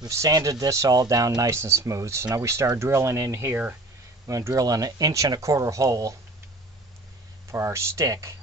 We've sanded this all down nice and smooth, so now we start drilling in here. We're going to drill an 1.25 inch hole for our stick.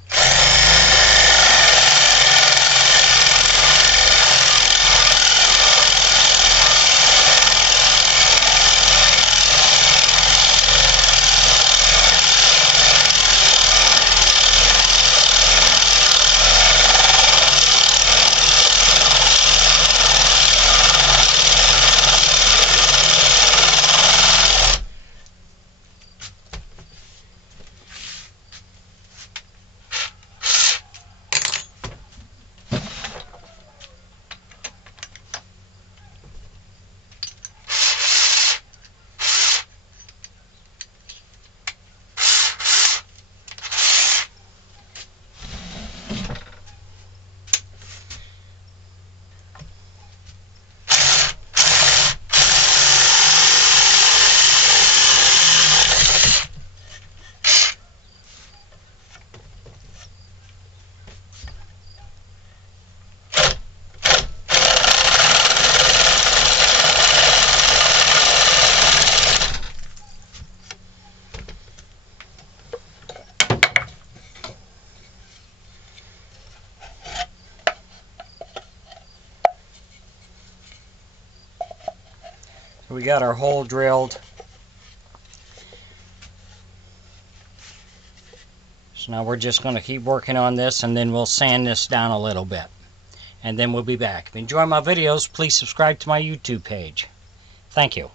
We got our hole drilled. So now we're just going to keep working on this, and then we'll sand this down a little bit. And then we'll be back. If you enjoy my videos, please subscribe to my YouTube page. Thank you.